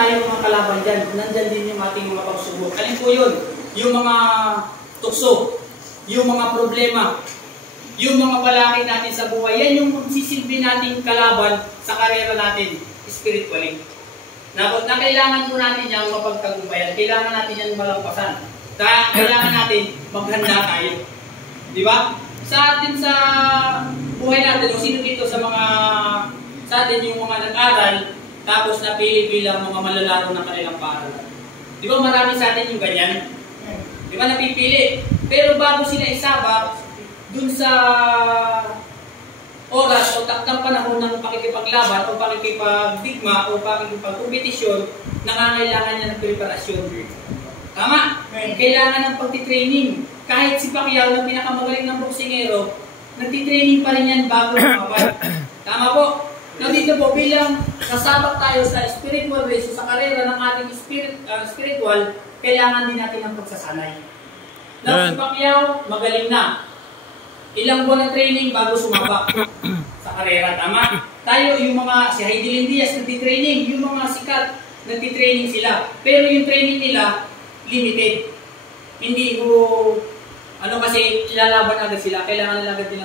tayo mga kalaban dyan. Nandyan din yung ating mga pagsubok. Alin po yun? Yung mga tukso, yung mga problema, yung mga balakid natin sa buhay. Yan yung magsisilbi natin kalaban sa karera natin, spiritually. Na kailangan po natin yung mapagtagumpayan. Kailangan natin yung malampasan. Kailangan natin maghanda tayo. Di ba? Sa atin sa buhay natin, o sino dito sa atin yung mga nag-aral, tapos napili bilang mga malalaro ng kanilang paaralan. Di ba marami sa atin yung ganyan? Di ba napipili? Pero bago sila isabak, dun sa oras o takdang panahon ng pakikipaglaban o pakikipagdigma o pakikipagkompetisyon, nangangailangan niya ng preparasyon. Tama? Kailangan ng pagtitraining. Kahit si Pacquiao na pinakamagaling ng boksingero, nagtitraining pa rin yan bago lumaban. Tama po? Nandito po, bilang nasabak tayo sa spiritual race, sa karera ng ating spiritual, kailangan din natin ng pagsasanay. Na si Pacquiao, magaling na. Ilang buwan na training bago sumabak sa karera, tama? Tayo, yung mga, si Heidelin Diaz nagtitraining, yung mga sikat, nagtitraining sila. Pero yung training nila, limited. Hindi ko, kasi kilalaban agad sila, kailangan nila agad nila